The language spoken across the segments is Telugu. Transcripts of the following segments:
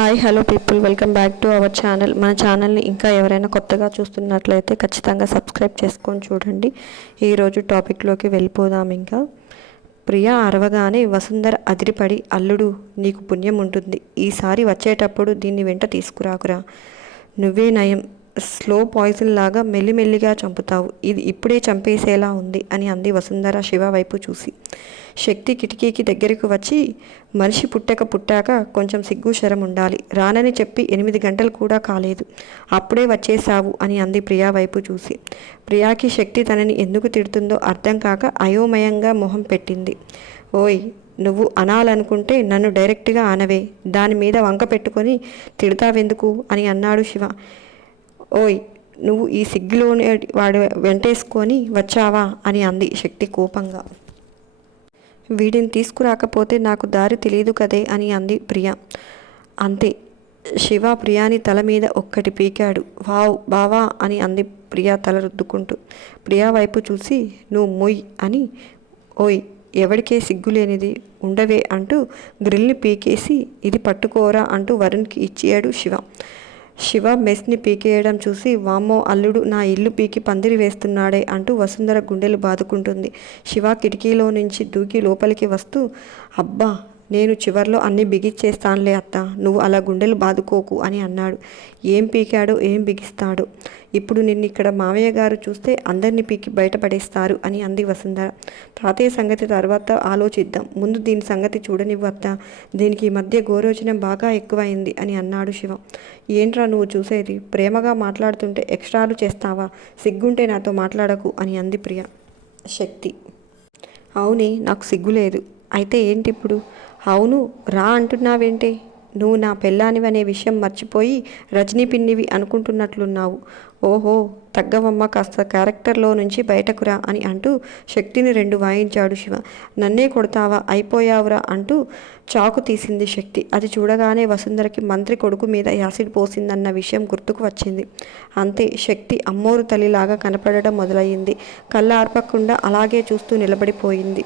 Hi hello people, welcome back to our channel. మన ఛానల్ని ఇంకా ఎవరైనా కొత్తగా చూస్తున్నట్లయితే ఖచ్చితంగా సబ్స్క్రైబ్ చేసుకొని చూడండి. ఈరోజు టాపిక్లోకి వెళ్ళిపోదాం. ఇంకా ప్రియా అరవగానే వసుంధర అదిరిపడి, అల్లుడు నీకు పుణ్యం ఉంటుంది, ఈసారి వచ్చేటప్పుడు దీన్ని వెంట తీసుకురాకురా, నువ్వే నయం, స్లో పాయిజన్ లాగా మెల్లిమెల్లిగా చంపుతావు, ఇది ఇప్పుడే చంపేసేలా ఉంది అని అంది వసుంధర శివ వైపు చూసి. శక్తి కిటికీకి దగ్గరకు వచ్చి, మనిషి పుట్టాక కొంచెం సిగ్గు శరం ఉండాలి, రానని చెప్పి 8 గంటలు కూడా కాలేదు, అప్పుడే వచ్చేసావు అని అంది ప్రియా వైపు చూసి. ప్రియాకి శక్తి తనని ఎందుకు తిడుతుందో అర్థం కాక అయోమయంగా మొహం పెట్టింది. ఓయ్, నువ్వు అనాలనుకుంటే నన్ను డైరెక్ట్గా అనవే, దాని మీద వంక పెట్టుకొని తిడతావెందుకు అని అన్నాడు శివ. ఓయ్, నువ్వు ఈ సిగ్గులోనే వాడు వెంటేసుకొని వచ్చావా అని అంది శక్తి కోపంగా. వీడిని తీసుకురాకపోతే నాకు దారి తెలియదు కదే అని అంది ప్రియ. అంతే, శివ ప్రియాని తల మీద ఒక్కటి పీకాడు. వావ్ బావా అని అంది ప్రియా తల రుద్దుకుంటూ. ప్రియా వైపు చూసి, నువ్వు మొయ్ అని. ఓయ్, ఎవడికే సిగ్గులేనిది ఉండవే అంటూ గ్రిల్ని పీకేసి, ఇది పట్టుకోరా అంటూ వరుణ్కి ఇచ్చాడు శివ. శివ మెస్ని పీకేయడం చూసి, వామ్మో అల్లుడు నా ఇల్లు పీకి పందిరి వేస్తున్నాడే అంటూ వసుంధర గుండెలు బాదుకుంటుంది. శివ కిటికీలో నుంచి దూకి లోపలికి వస్తూ, అబ్బా నేను చివర్లో అన్నీ బిగిచ్చేస్తానులే అత్త, నువ్వు అలా గుండెలు బాదుకోకు అని అన్నాడు. ఏం పీకాడో ఏం బిగిస్తాడో, ఇప్పుడు నిన్ను ఇక్కడ మావయ్య గారు చూస్తే అందరినీ పీకి బయటపడేస్తారు అని అంది వసుంధర. తాతయ్య సంగతి తర్వాత ఆలోచిద్దాం, ముందు దీని సంగతి చూడనివ్వు అత్త, దీనికి ఈ మధ్య గోరోచనం బాగా ఎక్కువైంది అని అన్నాడు శివ. ఏంట్రా నువ్వు చూసేది, ప్రేమగా మాట్లాడుతుంటే ఎక్స్ట్రాలు చేస్తావా, సిగ్గుంటే నాతో మాట్లాడకు అని అంది ప్రియ. శక్తి, అవునే నాకు సిగ్గులేదు, అయితే ఏంటి ఇప్పుడు, అవును రా అంటున్నావేంటి, నువ్వు నా పెళ్ళానివనే విషయం మర్చిపోయి రజనీ పిన్నివి అనుకుంటున్నట్లున్నావు. ఓహో తగ్గవమ్మ, కాస్త క్యారెక్టర్లో నుంచి బయటకు రా అని అంటూ శక్తిని 2 వాయించాడు శివ. నన్నే కొడతావా, అయిపోయావురా అంటూ చాకు తీసింది శక్తి. అది చూడగానే వసుంధరకి మంత్రి కొడుకు మీద యాసిడ్ పోసిందన్న విషయం గుర్తుకు వచ్చింది. అంతే, శక్తి అమ్మోరు తల్లిలాగా కనపడడం మొదలయ్యింది. కళ్ళార్పకుండా అలాగే చూస్తూ నిలబడిపోయింది.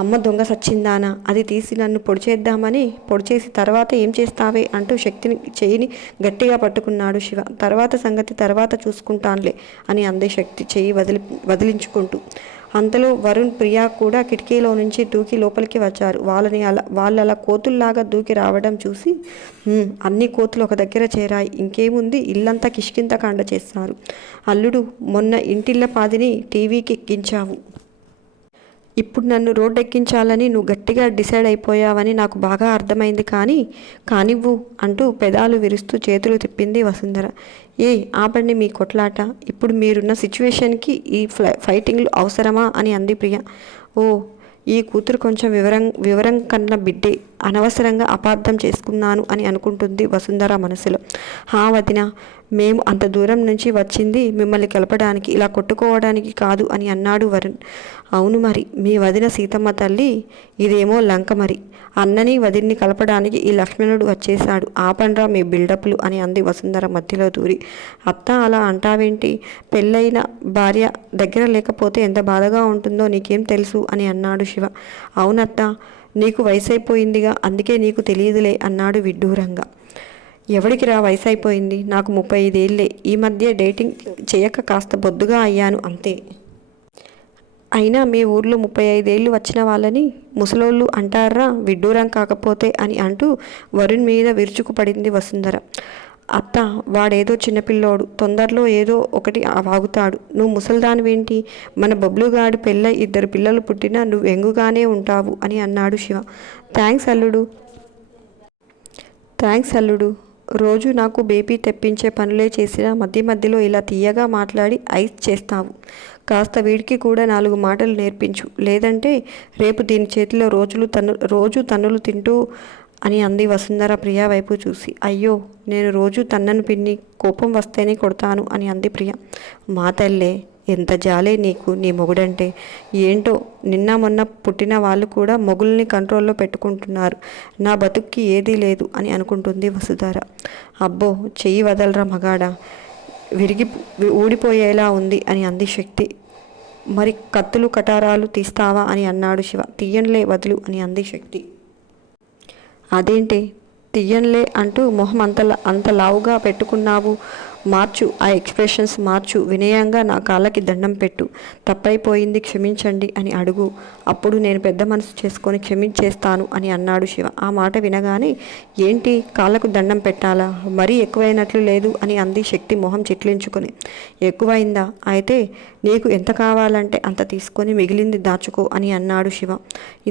అమ్మ దొంగ సచ్చిందానా, అది తీసి నన్ను పొడిచేద్దామని, పొడిచేసి తర్వాత ఏం చేస్తావే అంటూ శక్తిని చెయ్యిని గట్టిగా పట్టుకున్నాడు శివ. తర్వాత సంగతి తర్వాత చూసుకుంటానులే అని అంది శక్తి చెయ్యి వదిలించుకుంటూ. అంతలో వరుణ్ ప్రియా కూడా కిటికీలో నుంచి దూకి లోపలికి వచ్చారు. వాళ్ళలా కోతుల్లాగా దూకి రావడం చూసి, అన్ని కోతులు ఒక దగ్గర చేరాయి, ఇంకేముంది ఇల్లంతా కిష్కింత కాండ చేస్తారు. అల్లుడు, మొన్న ఇంటిళ్ళ పాదిని టీవీకి ఎక్కించావు, ఇప్పుడు నన్ను రోడ్డెక్కించాలని నువ్వు గట్టిగా డిసైడ్ అయిపోయావని నాకు బాగా అర్థమైంది, కానివ్వు అంటూ పెదాలు విరుస్తూ చేతులు తిప్పింది వసుంధర. ఆపండి మీ కొట్లాట, ఇప్పుడు మీరున్న సిచ్యువేషన్కి ఈ ఫైటింగ్లు అవసరమా అని అంది ప్రియ. ఓ, ఈ కూతురు కొంచెం వివరం కన్న బిడ్డే, అనవసరంగా అపార్థం చేసుకున్నాను అని అనుకుంటుంది వసుంధర మనసులో. వదిన, మేము అంత దూరం నుంచి వచ్చింది మిమ్మల్ని కలపడానికి, ఇలా కొట్టుకోవడానికి కాదు అని అన్నాడు వరుణ్. అవును మరి, మీ వదిన సీతమ్మ తల్లి, ఇదేమో లంక మరి, అన్నని వదిన్ని కలపడానికి ఈ లక్ష్మణుడు వచ్చేశాడు, ఆపండ్రా మీ బిల్డప్లు అని అంది వసుంధర మధ్యలో దూరి. అత్త అలా అంటావేంటి, పెళ్ళైన భార్య దగ్గర లేకపోతే ఎంత బాధగా ఉంటుందో నీకేం తెలుసు అని అన్నాడు శివ. అవునత్త, నీకు వయసైపోయిందిగా, అందుకే నీకు తెలియదులే అన్నాడు విడ్డూరంగా. ఎవడికి రా వయసు అయిపోయింది, నాకు 35 ఏళ్ళే, ఈ మధ్య డేటింగ్ చేయక కాస్త బొద్దుగా అయ్యాను అంతే. అయినా మీ ఊర్లో 35 ఏళ్ళు వచ్చిన వాళ్ళని ముసలోళ్ళు అంటారా, విడ్డూరం కాకపోతే అని అంటూ వరుణ్ మీద విరుచుకుపడింది వసుంధర. అత్త, వాడేదో చిన్నపిల్లోడు, తొందరలో ఏదో ఒకటి వాగుతాడు, నువ్వు ముసల్దానివేంటి, మన బబ్లుగాడు పెళ్ళై 2 పిల్లలు పుట్టినా నువ్వు ఎంగుగానే ఉంటావు అని అన్నాడు శివ. థ్యాంక్స్ అల్లుడు, రోజు నాకు బేబీ తెప్పించే పనులే చేసినా మధ్య మధ్యలో ఇలా తీయగా మాట్లాడి ఐస్ చేస్తావు, కాస్త వీడికి కూడా 4 మాటలు నేర్పించు, లేదంటే రేపు దీని చేతిలో రోజు తన్నులు తింటూ అని అంది వసుంధర ప్రియ వైపు చూసి. అయ్యో, నేను రోజు తన్నను పిన్ని, కోపం వస్తేనే కొడతాను అని అంది ప్రియ. మా తల్లే, ఎంత జాలే నీకు నీ మొగుడంటే, ఏంటో నిన్న మొన్న పుట్టిన వాళ్ళు కూడా మొగుల్ని కంట్రోల్లో పెట్టుకుంటున్నారు, నా బతుక్కి ఏదీ లేదు అని అనుకుంటుంది వసుధర. అబ్బో, చెయ్యి వదలరా మగాడా, ఊడిపోయేలా ఉంది అని అంది శక్తి. మరి కత్తులు కటారాలు తీస్తావా అని అన్నాడు శివ. తీయంలే వదులు అని అంది శక్తి. అదేంటి, తీయన్లే అంటూ మొహం అంత లావుగా పెట్టుకున్నావు, మార్చు, ఆ ఎక్స్ప్రెషన్స్ మార్చు, వినయంగా నా కాళ్ళకి దండం పెట్టు, తప్పైపోయింది క్షమించండి అని అడుగు, అప్పుడు నేను పెద్ద మనసు చేసుకొని క్షమించేస్తాను అని అన్నాడు శివ. ఆ మాట వినగానే ఏంటి కాళ్ళకు దండం పెట్టాలా, మరీ ఎక్కువైనట్లు లేదు అని అంది శక్తి మొహం చిట్లించుకొని. ఎక్కువైందా, అయితే నీకు ఎంత కావాలంటే అంత తీసుకొని మిగిలింది దాచుకో అని అన్నాడు శివ.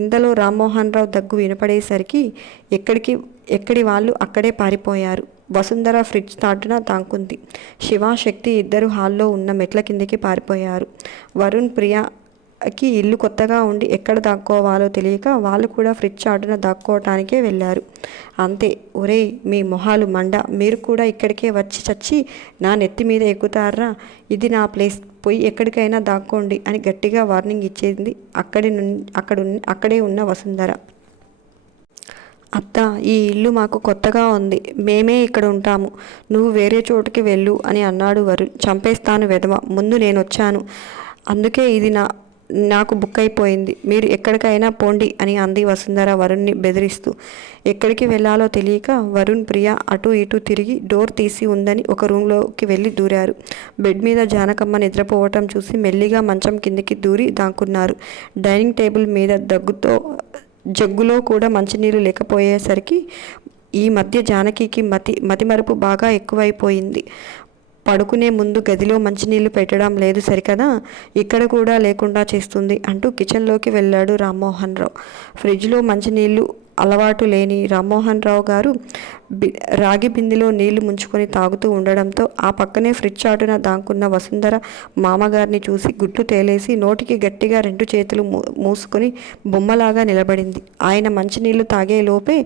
ఇంతలో రామ్మోహన్ రావు దగ్గు వినపడేసరికి ఎక్కడి వాళ్ళు అక్కడే పారిపోయారు. వసుంధర ఫ్రిడ్జ్ తాటున తాంకుంది. శివ, శక్తి ఇద్దరు హాల్లో ఉన్న మెట్ల కిందికి పారిపోయారు. వరుణ్, ప్రియకి ఇల్లు కొత్తగా ఉండి ఎక్కడ దాక్కోవాలో తెలియక వాళ్ళు కూడా ఫ్రిడ్జ్ చాటున దాక్కోవటానికే వెళ్ళారు. అంతే. ఒరేయ్, మీ మొహాలు మండ, మీరు కూడా ఇక్కడికే వచ్చి చచ్చి నా నెత్తి మీద ఎక్కుతారా, ఇది నా ప్లేస్, పోయి ఎక్కడికైనా దాక్కోండి అని గట్టిగా వార్నింగ్ ఇచ్చింది అక్కడే ఉన్న వసుంధర. అత్త, ఈ ఇల్లు మాకు కొత్తగా ఉంది, మేమే ఇక్కడ ఉంటాము, నువ్వు వేరే చోటుకి వెళ్ళు అని అన్నాడు వరుణ్. చంపేస్తాను వెధవ, ముందు నేనొచ్చాను, అందుకే ఇది నాకు బుక్ అయిపోయింది, మీరు ఎక్కడికైనా పోండి అని అంది వసుంధర వరుణ్ని బెదిరిస్తూ. ఎక్కడికి వెళ్ళాలో తెలియక వరుణ్, ప్రియ అటు ఇటు తిరిగి డోర్ తీసి ఉందని ఒక రూమ్లోకి వెళ్ళి దూరారు. బెడ్ మీద జానకమ్మ నిద్రపోవటం చూసి మెల్లిగా మంచం కిందికి దూరి దాక్కున్నారు. డైనింగ్ టేబుల్ మీద జగ్గులో కూడా మంచినీళ్ళు లేకపోయేసరికి ఈ మధ్య జానకికి మతిమరుపు బాగా ఎక్కువైపోయింది. పడుకునే ముందు గదిలో మంచినీళ్ళు పెట్టడం లేదు సరికదా, ఇక్కడ కూడా లేకుండా చేస్తుంది అంటూ కిచెన్లోకి వెళ్ళాడు రామ్మోహన్ రావు. ఫ్రిడ్జ్లో మంచినీళ్ళు అలవాటు లేని రామ్మోహన్ రావు గారు రాగి బిందెలో నీళ్లు ముంచుకొని తాగుతూ ఉండడంతో ఆ పక్కనే ఫ్రిడ్జ్ చాటున దాంకున్న వసుంధర మామగారిని చూసి గుడ్లు తేలేసి నోటికి గట్టిగా రెండు చేతులు మూసుకొని బొమ్మలాగా నిలబడింది. ఆయన మంచినీళ్లు తాగే లోపే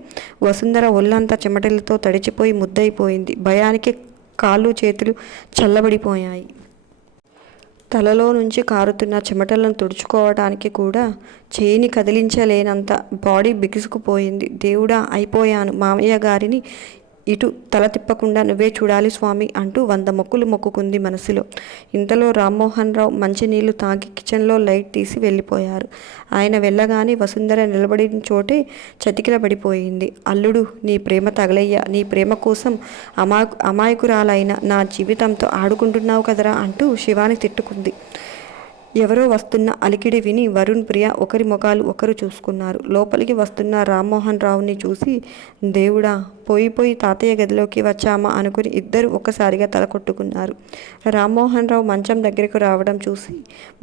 వసుంధర ఒళ్ళంతా చెమటలతో తడిచిపోయి ముద్దయిపోయింది. భయానికి కాళ్ళు చేతులు చల్లబడిపోయాయి. తలలో నుంచి కారుతున్న చెమటలను తుడుచుకోవడానికి కూడా చేయిని కదిలించలేనంత బాడీ బిగుసుకుపోయింది. దేవుడా, అయిపోయాను, మామయ్య గారిని ఇటు తల తిప్పకుండా నువ్వే చూడాలి స్వామి అంటూ 100 మొక్కులు మొక్కుకుంది మనసులో. ఇంతలో రామ్మోహన్ రావు మంచినీళ్లు తాగి కిచెన్లో లైట్ తీసి వెళ్ళిపోయారు. ఆయన వెళ్ళగానే వసుంధర నిలబడిన చోటే చతికిల పడిపోయింది. అల్లుడు, నీ ప్రేమ తగలయ్యా, నీ ప్రేమ కోసం అమాయకురాలైన నా జీవితంతో ఆడుకుంటున్నావు కదరా అంటూ శివాని తిట్టుకుంది. ఎవరో వస్తున్న అలికిడి విని వరుణ్, ప్రియ ఒకరి ముఖాలు ఒకరు చూసుకున్నారు. లోపలికి వస్తున్న రామ్మోహన్ రావుని చూసి దేవుడా, పోయి తాతయ్య గదిలోకి వచ్చామా అనుకుని ఇద్దరు ఒక్కసారిగా తల కొట్టుకున్నారు. రామ్మోహన్ రావు మంచం దగ్గరకు రావడం చూసి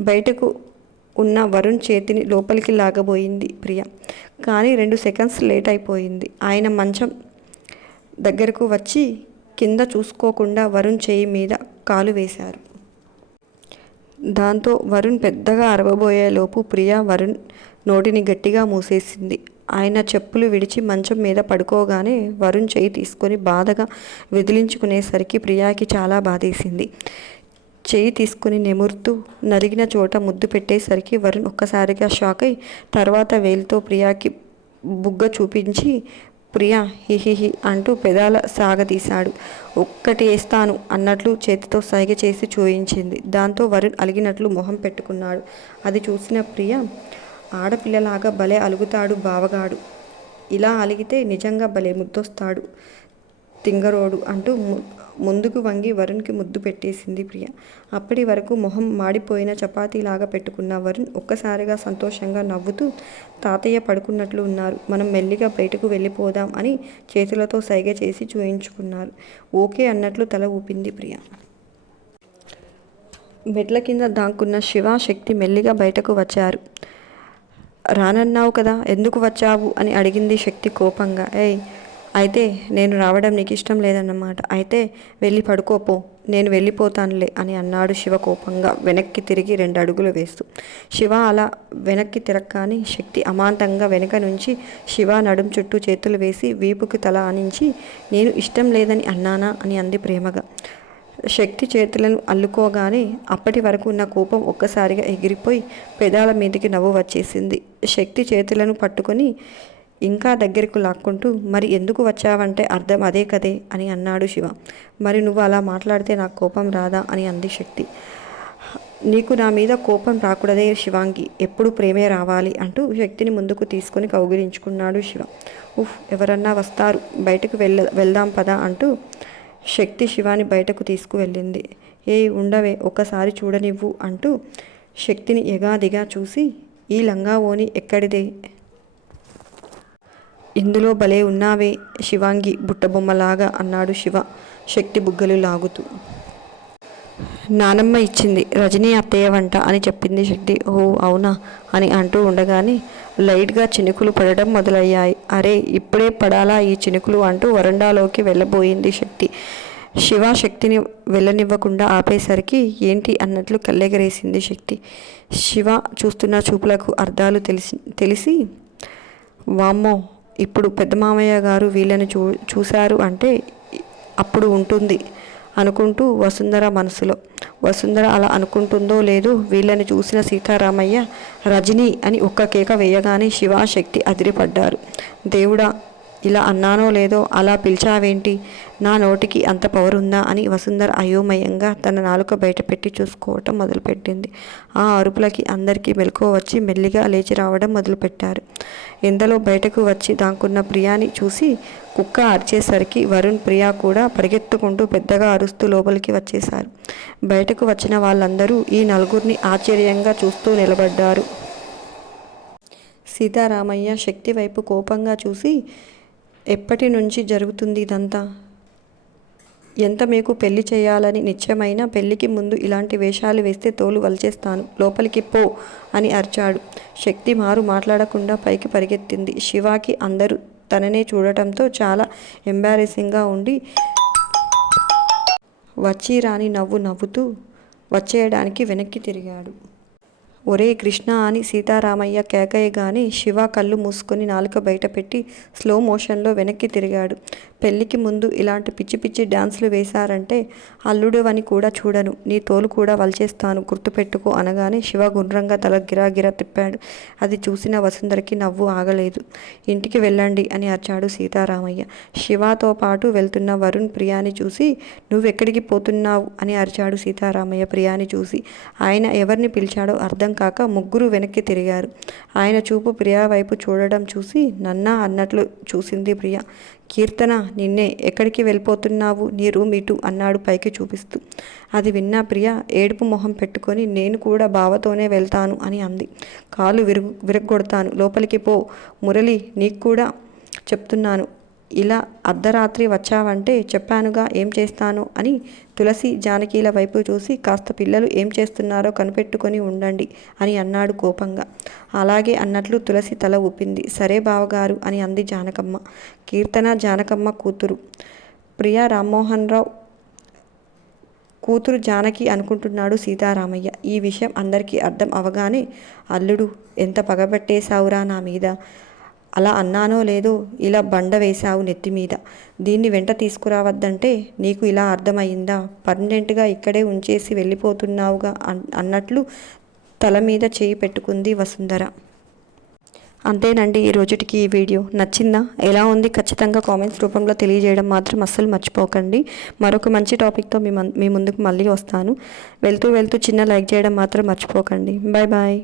బయటకు ఉన్న వరుణ్ చేతిని లోపలికి లాగబోయింది ప్రియ. కానీ 2 సెకండ్స్ లేట్ అయిపోయింది. ఆయన మంచం దగ్గరకు వచ్చి కింద చూసుకోకుండా వరుణ్ చేయి మీద కాలు వేశారు. దాంతో వరుణ్ పెద్దగా అరవబోయేలోపు ప్రియ వరుణ్ నోటిని గట్టిగా మూసేసింది. ఆయన చెప్పులు విడిచి మంచం మీద పడుకోగానే వరుణ్ చేయి తీసుకొని బాధగా విదిలించుకునేసరికి ప్రియాకి చాలా బాధేసింది. చేయి తీసుకుని నిమురుతూ నలిగిన చోట ముద్దు పెట్టేసరికి వరుణ్ ఒక్కసారిగా షాక్ అయి తర్వాత వేలితో ప్రియాకి బుగ్గ చూపించి ప్రియా హిహిహి అంటూ పెదాల సాగదీశాడు. ఒక్కటి వేస్తాను అన్నట్లు చేతితో సైగ చేసి చూయించింది. దాంతో వరుణ్ అలిగినట్లు మొహం పెట్టుకున్నాడు. అది చూసిన ప్రియ, ఆడపిల్లలాగా భలే అలుగుతాడు బావగాడు, ఇలా అలిగితే నిజంగా భలే ముద్దొస్తాడు తింగరోడు అంటూ ముందుకు వంగి వరుణ్కి ముద్దు పెట్టేసింది ప్రియ. అప్పటి వరకు మొహం మాడిపోయిన చపాతీలాగా పెట్టుకున్న వరుణ్ ఒక్కసారిగా సంతోషంగా నవ్వుతూ తాతయ్య పడుకున్నట్లు ఉన్నారు, మనం మెల్లిగా బయటకు వెళ్ళిపోదాం అని చేతులతో సైగ చేసి చూయించుకున్నారు. ఓకే అన్నట్లు తల ఊపింది ప్రియ. మెట్ల కింద దాక్కున్న శివ, శక్తి మెల్లిగా బయటకు వచ్చారు. రానన్నావు కదా, ఎందుకు వచ్చావు అని అడిగింది శక్తి కోపంగా. అయితే నేను రావడం నీకు ఇష్టం లేదన్నమాట, అయితే వెళ్ళి పడుకోపో, నేను వెళ్ళిపోతానులే అని అన్నాడు శివ కోపంగా వెనక్కి తిరిగి 2 అడుగులు వేస్తూ. శివ అలా వెనక్కి తిరగగానే శక్తి అమాంతంగా వెనక నుంచి శివ నడుం చుట్టూ చేతులు వేసి వీపుకి తల ఆనించి నేను ఇష్టం లేదని అన్నానా అని అంది ప్రేమగా. శక్తి చేతులను అల్లుకోగానే అప్పటి వరకు ఉన్న కోపం ఒక్కసారిగా ఎగిరిపోయి పెదాల మీదకి నవ్వు వచ్చేసింది. శక్తి చేతులను పట్టుకొని ఇంకా దగ్గరకు లాక్కుంటూ మరి ఎందుకు వచ్చావంటే అర్థం అదే కదే అని అన్నాడు శివ. మరి నువ్వు అలా మాట్లాడితే నాకు కోపం రాదా అని అంది శక్తి. నీకు నా మీద కోపం రాకూడదే శివాంగి, ఎప్పుడు ప్రేమే రావాలి అంటూ శక్తిని ముందుకు తీసుకొని కౌగిలించుకున్నాడు శివ. ఉఫ్, ఎవరన్నా వస్తారు, బయటకు వెళ్దాం పదా అంటూ శక్తి శివాని బయటకు తీసుకువెళ్ళింది. ఉండవే, ఒక్కసారి చూడనివ్వు అంటూ శక్తిని ఎగాదిగా చూసి, ఈ లంగా ఓని ఎక్కడిదే? ఇందులో భలే ఉన్నావే శివాంగి, బుట్టబొమ్మలాగా అన్నాడు శివ శక్తి బుగ్గలు లాగుతూ. నానమ్మ ఇచ్చింది, రజనీ అత్తయ్య వంట అని చెప్పింది శక్తి. ఓ అవునా అని అంటూ ఉండగానే లైట్గా చినుకులు పడడం మొదలయ్యాయి. అరే, ఇప్పుడే పడాలా ఈ చినుకులు అంటూ వరండాలోకి వెళ్ళబోయింది శక్తి. శివ శక్తిని వెళ్ళనివ్వకుండా ఆపేసరికి ఏంటి అన్నట్లు కళ్ళెగరేసింది శక్తి. శివ చూస్తున్న చూపులకు అర్థాలు తెలిసి వామ్మో, ఇప్పుడు పెద్ద మామయ్య గారు వీళ్ళని చూశారు అంటే అప్పుడు ఉంటుంది అనుకుంటూ వసుంధర మనసులో. వసుంధర అలా అనుకుంటుందో లేదో, వీళ్ళని చూసిన సీతారామయ్య రజనీ అని ఒక్క కేక వేయగానే శివ శక్తి అదిరిపడ్డారు. దేవుడా, ఇలా అన్నానో లేదో, అలా పిలిచావేంటి, నా నోటికి అంత పవర్ ఉందా అని వసుంధర అయోమయంగా తన నాలుక బయటపెట్టి చూసుకోవటం మొదలుపెట్టింది. ఆ అరుపులకి అందరికీ మెలకువ వచ్చి మెల్లిగా లేచి రావడం మొదలుపెట్టారు. ఇంతలో బయటకు వచ్చి దాక్కున్న ప్రియాని చూసి కుక్క అరిచేసరికి వరుణ్, ప్రియా కూడా పరిగెత్తుకుంటూ పెద్దగా అరుస్తూ లోపలికి వచ్చేశారు. బయటకు వచ్చిన వాళ్ళందరూ ఈ నలుగురిని ఆశ్చర్యంగా చూస్తూ నిలబడ్డారు. సీతారామయ్య శక్తి వైపు కోపంగా చూసి, ఎప్పటి నుంచి జరుగుతుంది ఇదంతా? ఎంత మీకు పెళ్లి చేయాలని నిశ్చయమైన, పెళ్లికి ముందు ఇలాంటి వేషాలు వేస్తే తోలు వలిచేస్తాను, లోపలికి పో అని అరిచాడు. శక్తి మాట్లాడకుండా పైకి పరిగెత్తింది. శివాకి అందరూ తననే చూడటంతో చాలా ఎంబారెసింగ్గా ఉండి వచ్చి రాని నవ్వుతూ వచ్చేయడానికి వెనక్కి తిరిగాడు. ఒరే కృష్ణ అని సీతారామయ్య కేకయ్యగానే శివ కళ్ళు మూసుకొని నాలుక బయటపెట్టి స్లో మోషన్లో వెనక్కి తిరిగాడు. పెళ్లికి ముందు ఇలాంటి పిచ్చి పిచ్చి డ్యాన్సులు వేశారంటే అల్లుడువని కూడా చూడను, నీ తోలు కూడా వలిచేస్తాను, గుర్తుపెట్టుకో అనగానే శివ గుండ్రంగా తల గిరాగిరా తిప్పాడు. అది చూసిన వసుంధరకి నవ్వు ఆగలేదు. ఇంటికి వెళ్ళండి అని అరిచాడు సీతారామయ్య. శివతో పాటు వెళ్తున్న వరుణ్ ప్రియాని చూసి, నువ్వెక్కడికి పోతున్నావు అని అరిచాడు సీతారామయ్య ప్రియాని చూసి. ఆయన ఎవరిని పిలిచాడో అర్థం కాక ముగ్గురు వెనక్కి తిరిగారు. ఆయన చూపు ప్రియా వైపు చూడడం చూసి నన్నా అన్నట్లు చూసింది ప్రియ. కీర్తన, నిన్నే, ఎక్కడికి వెళ్ళిపోతున్నావు, నీ రూమ్ ఇటు అన్నాడు పైకి చూపిస్తూ. అది విన్నా ప్రియ ఏడుపు మొహం పెట్టుకొని, నేను కూడా బావతోనే వెళ్తాను అని అంది. కాలు విరగొడతాను, లోపలికి పో. మురళి, నీకు కూడా చెప్తున్నాను, ఇలా అర్ధరాత్రి వచ్చావంటే చెప్పానుగా ఏం చేస్తాను అని తులసి జానకీల వైపు చూసి, కాస్త పిల్లలు ఏం చేస్తున్నారో కనిపెట్టుకొని ఉండండి అని అన్నాడు కోపంగా. అలాగే అన్నట్లు తులసి తల ఊపింది. సరే బావగారు అని అంది జానకమ్మ. కీర్తన జానకమ్మ కూతురు, ప్రియా రామ్మోహన్ రావు కూతురు జానకి అనుకుంటున్నాడు సీతారామయ్య. ఈ విషయం అందరికీ అర్థం అవగానే, అల్లుడు, ఎంత పగబట్టేశావురా నా మీద, అలా అన్నానో లేదో ఇలా బండ వేశావు నెత్తిమీద, దీన్ని వెంట తీసుకురావద్దంటే నీకు ఇలా అర్థమయ్యిందా, పర్మనెంట్గా ఇక్కడే ఉంచేసి వెళ్ళిపోతున్నావుగా అన్నట్లు తల మీద చేయి పెట్టుకుంది వసుంధర. అంతేనండి ఈ రోజుటికి ఈ వీడియో. నచ్చిందా? ఎలా ఉంది? ఖచ్చితంగా కామెంట్స్ రూపంలో తెలియజేయడం మాత్రం అస్సలు మర్చిపోకండి. మరొక మంచి టాపిక్తో మీ ముందుకు మళ్ళీ వస్తాను. వెళ్తూ చిన్న లైక్ చేయడం మాత్రం మర్చిపోకండి. Bye bye.